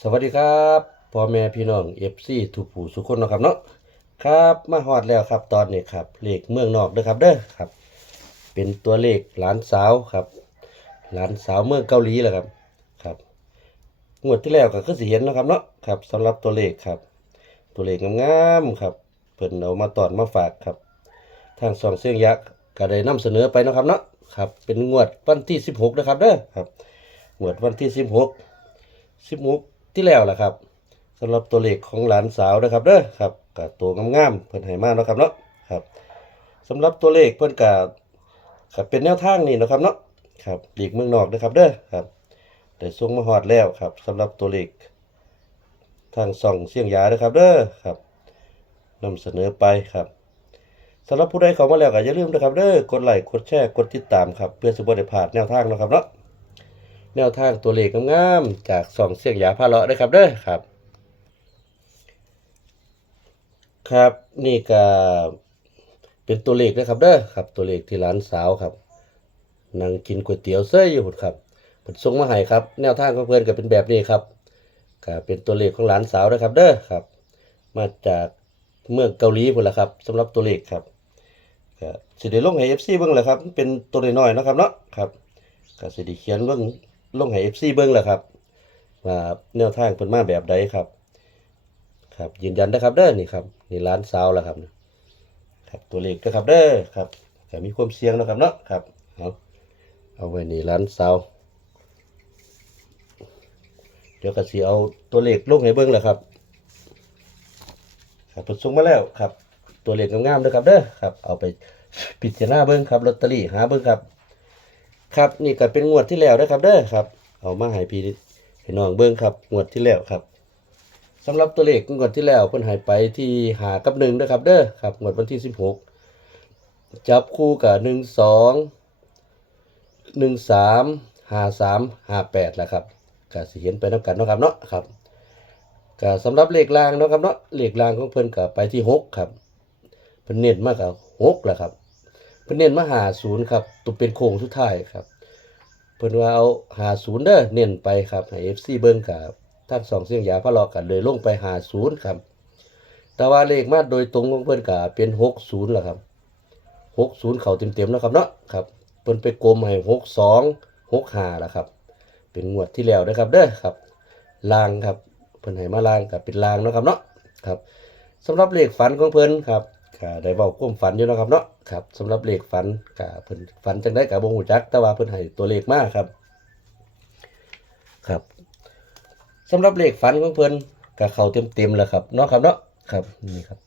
สวัสดีครับพ่อแม่พี่น้องเอฟซีทุกผู้ทุกคนเนาะครับเนาะครับมาฮอดแล้วครับตอนนี้ครับเลขเมืองนอกเด้อครับเด้อครับ เป็นตัวเลขหลานสาวครับ หลานสาวเมืองเกาหลีแหละครับครับงวดที่แล้วก็คือสิเห็นนะครับเนาะครับสำหรับตัวเลขครับ ตัวเลขงามๆครับเพิ่นเอามาตอนมาฝากครับ ทางสองเสียงยักษ์ก็ได้นำเสนอไปนะครับเนาะครับเป็นงวดวันที่ 16 นะครับเด้อครับงวดวันที่ 16 16 ที่แล้วแหละครับสำหรับตัวเลขของหลานสาวนะครับเด้อครับกับตัวงามๆเพิ่นให้มาเนาะครับเนาะครับสำหรับตัวเลขเพิ่นก็ก็เป็นแนวทางนี่นะครับเนาะครับเลขเมืองนอกนะครับเด้อครับได้ส่งมาฮอดแล้วครับสำหรับตัวเลขทางส่องเสียงยาเด้อครับเด้อครับนำเสนอไปครับสำหรับผู้ใดเข้ามาแล้วก็อย่าลืมนะครับเด้อกดไลค์กดแชร์กดติดตามครับเพื่อสิบ่ได้พลาดแนวทางนะครับเนาะ แนวทางตัวเลขงามๆจากสองเสียงหยาพาเลาะเด้ครับเด้อครับ ครับนี่ก็เป็นตัวเลขนะครับเด้อครับ ตัวเลขที่ร้านสาวครับนั่งกินก๋วยเตี๋ยวเซ้ยอยู่พุ่นครับเพิ่นส่งมาให้ครับ แนวทางของเพิ่อนก็เป็นแบบนี้ครับก็เป็นตัวเลขของหลานสาวนะครับ เด้อครับ มาจากเมืองเกาหลีพุ่นละครับสำหรับตัวเลขครับก็สิได้ลงให้ FC เบิ่งแหละครับ เป็นตัวน้อยๆนะครับเนาะครับก็สิได้เขียนเบิ่ง ลงให้ FC เบิ่งแหละครับว่าแนวทางเพิ่นมาแบบใดครับ ครับ ยืนยันนะครับเด้อนี่ครับนี่ร้านซาวแล้วครับครับ ตัวเลขนะครับเด้อครับก็มีความเสี่ยงนะครับเนาะครับเอาเอาไว้นี่ร้านซาวเดี๋ยวก็สิเอาตัวเลขลงให้เบิ่งแหละครับ ครับเพิ่นส่งมาแล้วครับ ตัวเลขงามๆเด้อครับเด้อครับ เอาไปพิจารณาเบิ่งครับลอตเตอรี่หาเบิ่งครับ ครับนี่ก็เป็นงวดที่แล้วเด้อครับเด้อครับ เอามาให้พี่ให้น้องเบิ่งครับงวดที่แล้วครับสำหรับตัวเลขงวดที่แล้วเพิ่นให้ไปที่หากับหนึ่งนะครับ เด้อครับงวดวันที่16จับคู่กับ1 2 1 3 5 3 5 8แปดแหละครับก็สิเห็นไปนํกันเนาะครับเนาะครับก็สำหรับเลขรางเนาะครับเนาะเลขรางของเพิ่นก็ไปที่หกครับเพิ่นเน้นมากกับหกแหละครับ เพิ่นเน้นมาหาศูนย์ครับตัวเป็นโค้งสุดท้ายครับ เพิ่นว่าเอาหาศูนย์เด้อเน้นไปครับให้ FC เบิ่งกับทั้งสองเสียงยาพะลาะกันเลยลงไปหาศูนย์ครับ แต่ว่าเลขมาโดยตรงของเพิ่นก็เป็นหกศูนย์ละครับหกศูนย์เข้าเต็มๆแล้วครับเนาะครับเพิ่นไปกลมให้หกสองหกห้าละครับ เป็นงวดที่แล้วนะครับเด้อครับลางครับเพิ่นให้มาลางกับเป็นลางเนาะครับเนาะครับสำหรับเลขฝันของเพิ่นครับ ก็ได้เว้าความฝันอยู่เนาะครับเนาะครับสำหรับเลขฝันก็เพิ่นฝันจังได๋ก็บ่ฮู้จัก แต่ว่าเพิ่นให้ตัวเลขมาครับ ครับสำหรับเลขฝันของเพิ่นก็เข้าเต็มๆแล้วครับเนาะครับเนาะครับนี่ครับ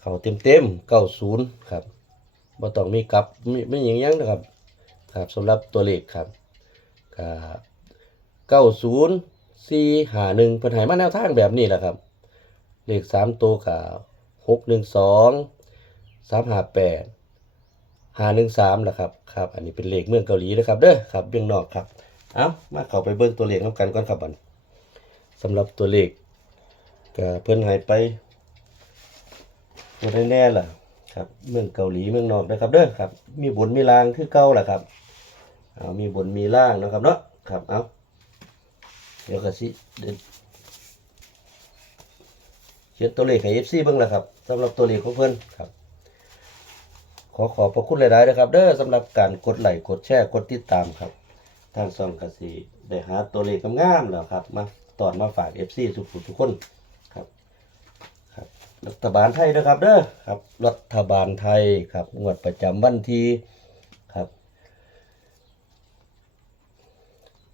เข้าเต็มๆ90ครับบ่ต้องมีกลับไม่ไม่หยังหยังนะครับ ครับสำหรับตัวเลขครับก็เก้าศูนย์สี่หาหนึ่งเพิ่นให้มาแนวทางแบบนี้แหละครับ เลขสามตัวกับ หกหนึ่งสองสามห้าแปดห้าหนึ่งสามแหละครับครับ อันนี้เป็นเลขเมืองเกาหลีนะครับเด้อครับเบื้องนอกครับเอามาเข้าไปเบิ่งตัวเลขน้ำกันก่อนครับบันสำหรับตัวเลขก็เพิ่นให้ไปตัวแน่ๆล่ะครับ เมืองเกาหลีเมืองนอกนะครับเด้อครับ มีบนมีลางคือเก่าแหละครับเอามีบนมีล่างนะครับเนาะครับเอาเดี๋ยวก็สิเดี๋ยวเขียนตัวเลขให้ FC เบิ่งล้วครับ สำหรับตัวเลขของเพิ่อนครับ ขอขอบพระคุณหลายๆนะครับ เด้อสำหรับการกดไลค์กดแชร์กดติดตามครับ ทางช่องกสิได้หาตัวเลขงามๆแล้วครับ มาตอนมาฝาก FC ทุกผู้ทุกคนครับครับ รัฐบาลไทยนะครับ เด้อครับ รัฐบาลไทยครับงวดประจำวันที่ครับ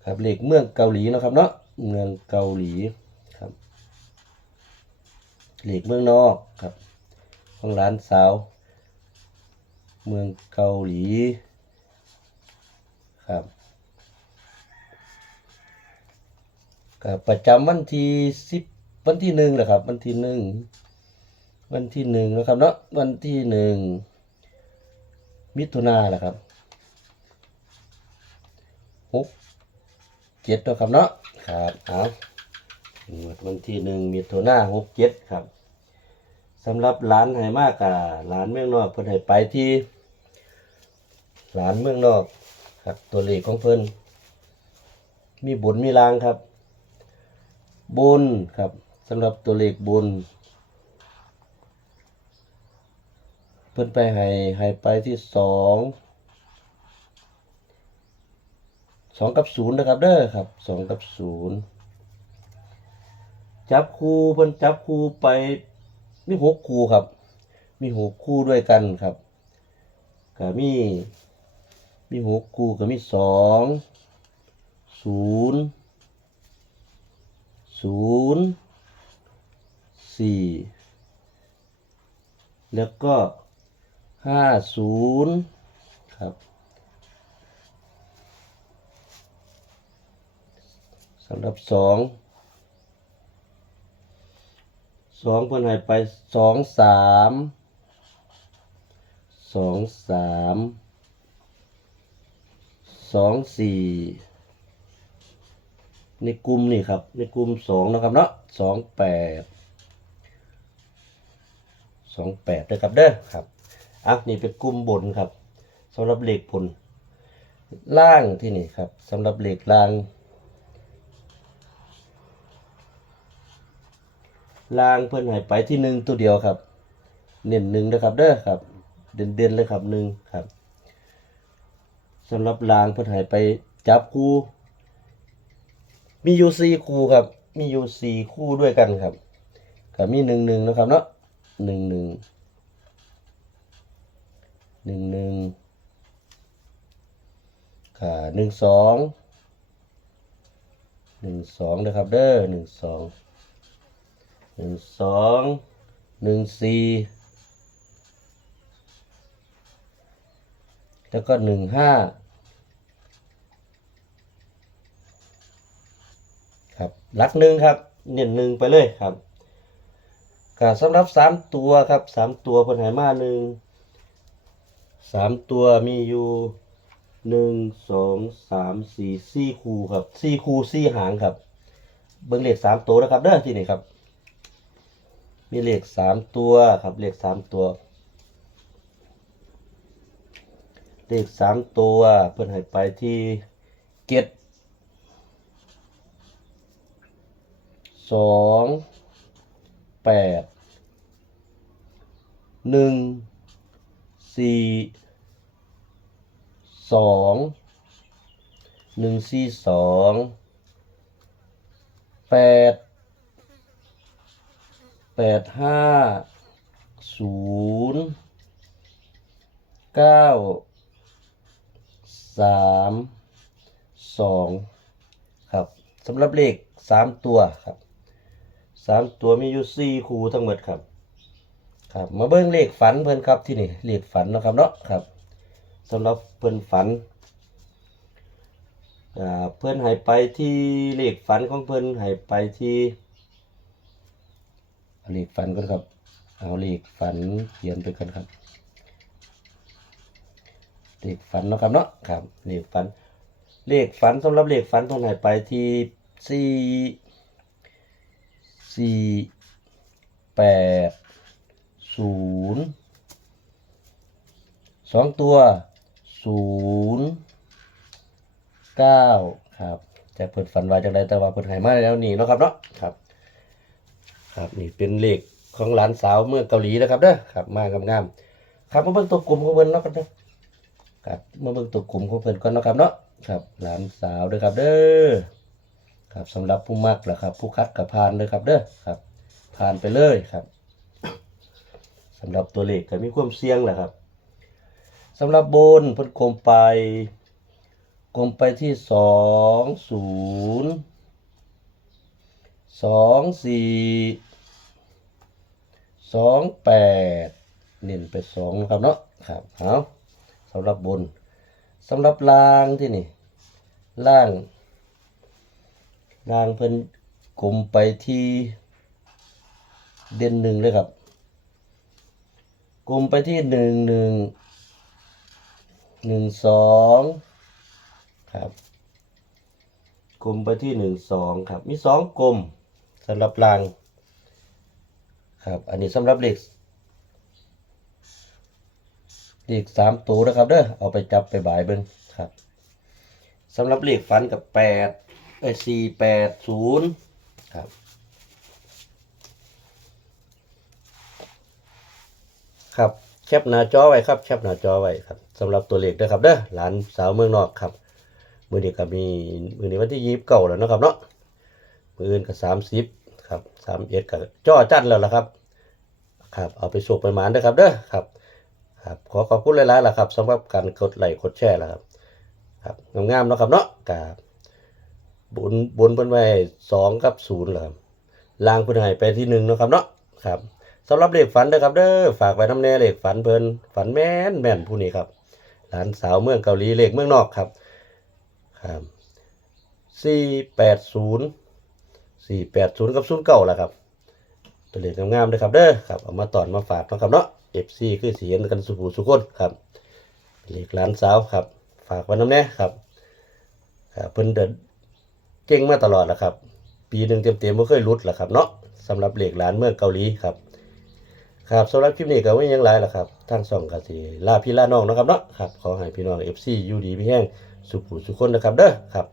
ครับเลขเมืองเกาหลีนะครับเนาะเมืองเกาหลีครับเลขเมืองนอกครับ ของร้านสาว เมืองเกาหลีครับครับประจำวันที่สิบวันที่หนึ่งแหละครับ วันที่หนึ่งวันที่หนึ่งนะครับเนาะวันที่หนึ่งมิถุนาแหละครับหกเจ็ดตัวครับเนาะครับเอางวดวันที่หนึ่งมีตัวหน้าหกเจ็ดครับ สำหรับร้านไหมากกับร้านเมืองนอกเพิ่นให้ไปที่ร้านเมืองนอกครับตัวเลขของเพิ่นมีบุญมีรางครับบนครับสำหรับตัวเลขบนเพิ่นไปให้ให้ไปที่สองสองกับศูนย์นะครับเด้อครับสองกับศูนย์จับคู่เพิ่นจับคู่ไป มีหกคู่ครับ มีหกคู่ด้วยกันครับก็มีมีหกคู่ก็มีสองศูนย์ศูนย์สี่แล้วก็ห้าศูนย์ครับสำหรับสอง สองเพิ่นให้ไปสองสามสองสามสองสี่ในกลุ่มนี่ครับ ในกลุ่มสองนะครับเนาะสองแปดสองแปดด้วยครับเด้อครับอะนี่เป็นกลุ่มบนครับสำหรับเหล็กผลล่างที่นี่ครับสำหรับเหล็กล่าง ล่างเพิ่นให้ไปที่หนึ่งตัวเดียวครับ เน้นหนึ่งนะครับเด้อครับ เด่นเด่นเลยครับหนึ่งครับสำหรับล่างเพิ่นให้ไปจับคู่ มีอยู่สี่คู่ครับ มีอยู่สี่คู่ด้วยกันครับก็มีหนึ่งหนึ่งนะครับเนาะหนึ่งหนึ่งหนึ่งหนึ่งค่ะหนึ่งสองหนึ่งสองนะครับเด้อหนึ่งสอง หนึ่งสองหนึ่งสี่แล้วก็หนึ่งห้าครับลักหนึ่งครับเน้นหนึ่งไปเลยครับก็สำหรับสามตัวครับสามตัวเพนใหายมาหนึ่งสามตัวมีอยู่หนึ่งสองสามสี่สี่คู่ครับสี่คู่สี่หางครับ เบิ้งเลขสามตัวนะครับเด้อที่นี่ครับ มีเลขสามตัวครับเลขสามตัว เลขสามตัว เพิ่อนให้ไปที่เจ็ดสองแปดหนึ่งสี่สองหนึ่งสี่สองแปด แปดห้าศูนย์เก้าสามสองครับสำหรับเลขสามตัวครับสามตัวมีอยู่สี่คู่ทั้งหมดครับ ครับ มาเบิ้งเลขฝันเพิ่อนครับที่นี่เลขฝันนะครับเนาะครับสำหรับเพิ่อนฝันเพิ่อนให้ไปที่เลขฝันของเพิ่อนให้ไปที่ เอาเลขฟันก่อนครับ เอาเลขฟันเขียนไปก่อนครับ เลขฟันนะครับเนาะครับ เลขฟัน เลขฟันสำหรับเลขฟันเพิ่นให้ไปที่สี่สี่แปดศูนย์สองตัวศูนย์เก้าครับจะเปิดฟันไว้จังไดแต่ว่าเปิดให้มาแล้วนี่เนาะครับเนาะครับ ครับนี่เป็นเลขของหลานสาวเมื่อเกาหลีนะครับเด้อครับมากงามๆครับมาเบิ่งตัวกลุ่มของเพิ่นเนาะครับเด้อครับมาเบิ่งตัวกลุ่มของเพิ่นก่อนเนาะครับเนาะครับหลานสาวเด้อครับเด้อครับสำหรับผู้มักแหละครับ ผู้คัดกับพานเลยครับเด้อครับผ่านไปเลยครับสำหรับตัวเลขก็มีความเสี่ยงแหละครับสำหรับบนเพิ่นโคมไปโคมไปที่สองศูนย์สองสี่ สองแปดเน้นไปสองนะครับเนาะครับเอาสำหรับบนสำหรับล่างที่นี่ล่างล่างเพิ่นกลมไปที่เด่นหนึ่งเลยครับกลมไปที่หนึ่งหนึ่งหนึ่งสองครับกลมไปที่หนึ่งสองครับ มีสองกลมสำหรับราง ครับ อันนี้สำหรับเลขเลขสามตัวนะครับเด้อเอาไปจับไปบ่ายเบิ้งครับสำหรับเลขฟันกับแปดไอ้สี่แปดศูนย์ครับครับแคปหน้าจอไว้ครับแคปหน้าจอไว้ครับสำหรับตัวเลขด้อครับเด้อหลานสาวเมืองนอกครับ มือนี้ก็มีมือนี้วันที่ยีบเก้าแล้วนะครับเนาะมืออื่นก็สามสิบ ครับสามเอ็ดก็จ่อจัดแล้วล่ะครับ ครับเอาไปโชคไปหมานเด้อครับเด้อครับ ครับ ขอขอบคุณหลายๆล่ะครับสำหรับการกดไลค์กดแชร์ล่ะครับ ครับงามๆเนาะครับเนาะกับบุญบุญเพิ่นไว้สองกับศูนย์ล่ะครับลางเพิ่นให้ไปที่หนึ่งเนาะครับเนาะครับสำหรับเลขฝันเด้อครับเด้อฝากไว้น้ำแน่เลขฝันเพิ่นฝันแม่นแม่นผู้นี้ครับหลานสาวเมืองเกาหลีเลขเมืองนอกครับครับสี่แปดศูนย์ สี่แปดศูนย์กับศูนย์เก้าละครับตัวเลขงามๆเลยครับเด้อครับเอามาตอนมาฝากนะครับเนาะ FC คือสีเห็นกันสุภูสุคนครับเลขหลานสาวครับ ฝากไว้น้ำแน่ครับครับเพิ่นเดินเก่งมาตลอดแหละครับ ปีหนึ่งเต็มๆไม่เคยลุดแหละครับเนาะสำหรับเลขหลานเมืองเกาหลีครับครับสำหรับคลิปนี้ก็ไม่ยังไรล่ะครับทางสองกสิลาพี่ลาน้องนะครับเนาะครับขอให้พี่น้อง FC อยู่ดีพี่แห้งสุภูสุคนนะครับเด้อครับ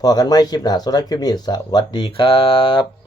พอกันไหมคลิปหนาสำหรับคลิปนี้สวัสดีครับ